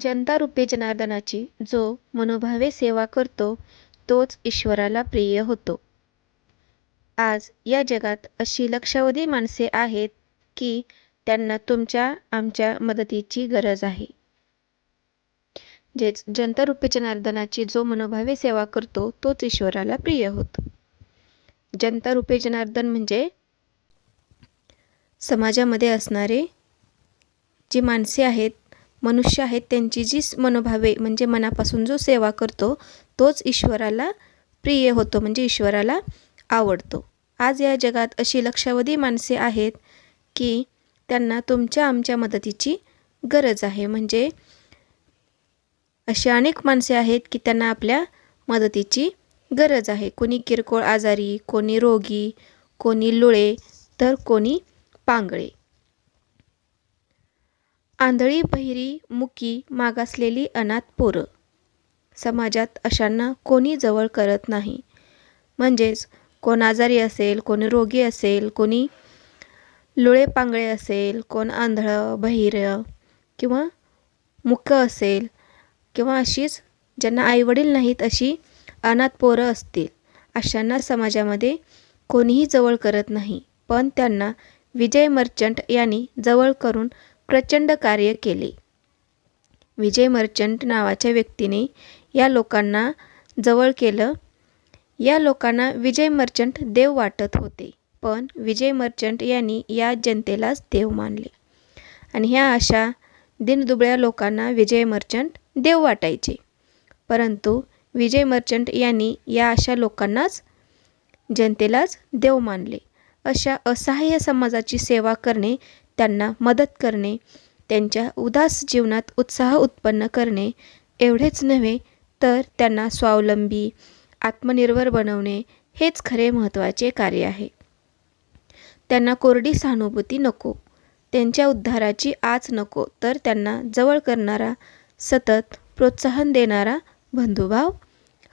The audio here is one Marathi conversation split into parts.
जनता रूपी जनार्दनाची जो मनोभावे सेवा करतो तोच ईश्वराला प्रिय होतो. आज या जगात अशी लक्षावधी माणसे आहेत की त्यांना तुमच्या आमच्या मदतीची गरज आहे. जेच जनता रूपी जनार्दनाची जो मनोभावे सेवा करतो तोच ईश्वराला प्रिय होतो. जनता रूपी जनार्दन म्हणजे समाजामध्ये असणारे जी माणसे आहेत, मनुष्य आहेत, त्यांची जी मनोभावे म्हणजे मनापासून जो सेवा करतो तोच ईश्वराला प्रिय होतो, म्हणजे ईश्वराला आवडतो. आज या जगात अशी लक्षावधी माणसे आहेत की त्यांना तुमच्या आमच्या मदतीची गरज आहे. म्हणजे अशी अनेक माणसे आहेत की त्यांना आपल्या मदतीची गरज आहे. कोणी किरकोळ आजारी, कोणी रोगी, कोणी लुळे, तर कोणी पांगळे. आंधळी, बहिरी, मुकी, मागासलेली अनाथ पोरं. समाजात अशांना कोणी जवळ करत नाही. म्हणजेच कोण आजारी असेल, कोणी रोगी असेल, कोणी लुळे पांगळे असेल, कोण आंधळं, बहिर किंवा मुकं असेल, किंवा अशीच ज्यांना आईवडील नाहीत अशी अनाथ पोरं असतील, अशांना समाजामध्ये कोणीही जवळ करत नाही. पण त्यांना विजय मर्चंट यांनी जवळ करून प्रचंड कार्य केले. विजय मर्चंट नावाच्या व्यक्तीने या लोकांना जवळ केलं. या लोकांना विजय मर्चंट देव वाटत होते, पण विजय मर्चंट यांनी या जनतेलाच देव मानले आणि ह्या अशा दिनदुबळ्या लोकांना विजय मर्चंट देव वाटायचे. परंतु विजय मर्चंट यांनी या अशा लोकांनाच जनतेलाच देव मानले. अशा असहाय्य समाजाची सेवा करणे, त्यांना मदत करणे, त्यांच्या उदास जीवनात उत्साह उत्पन्न करणे एवढेच नव्हे तर त्यांना स्वावलंबी, आत्मनिर्भर बनवणे हेच खरे महत्त्वाचे कार्य आहे. त्यांना कोरडी सहानुभूती नको, त्यांच्या उद्धाराची आच नको, तर त्यांना जवळ करणारा, सतत प्रोत्साहन देणारा बंधुभाव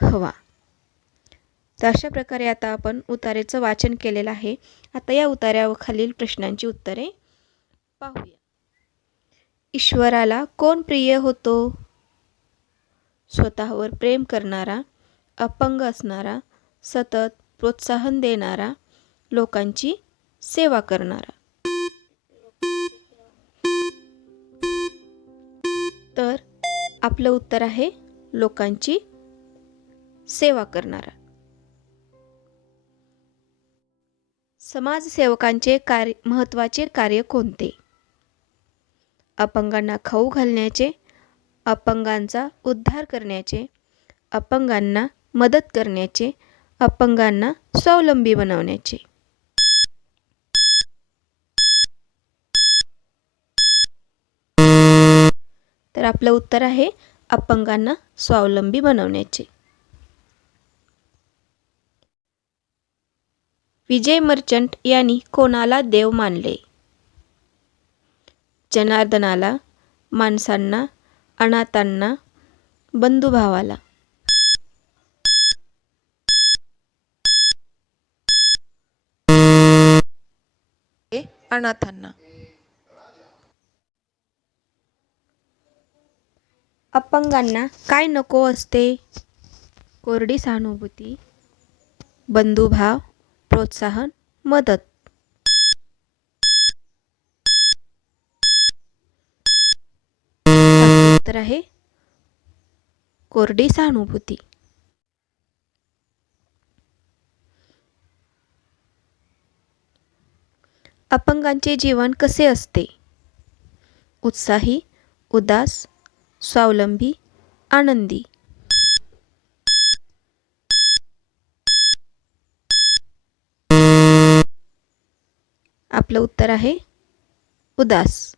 हवा. तर अशा प्रकारे आता आपण उतारेचं वाचन केलेलं आहे. आता या उतार्याखालील प्रश्नांची उत्तरे पाहूया. ईश्वराला कोण प्रिय होतो? स्वतःवर प्रेम करणारा, अपंग असणारा, सतत प्रोत्साहन देणारा, लोकांची सेवा करणारा. तर आपलं उत्तर आहे लोकांची सेवा करणारा. समाजसेवकांचे महत्त्वाचे कार्य कोणते? अपंगांना खाऊ घालण्याचे, अपंगांचा उद्धार करण्याचे, अपंगांना मदत करण्याचे, अपंगांना स्वावलंबी बनवण्याचे. तर आपलं उत्तर आहे अपंगांना स्वावलंबी बनवण्याचे. विजय मर्चंट यांनी कोणाला देव मानले? जनार्दनाला, माणसांना, अनाथांना, बंधुभावाला. अनाथांना. अपंगांना काय नको असते? कोरडी सहानुभूती, बंधुभाव, प्रोत्साहन, मदत. उत्तर आहे कोरडी सहानुभूती. अपंगांचे जीवन कसे असते? उत्साही, उदास, स्वावलंबी, आनंदी. आपलं उत्तर आहे उदास.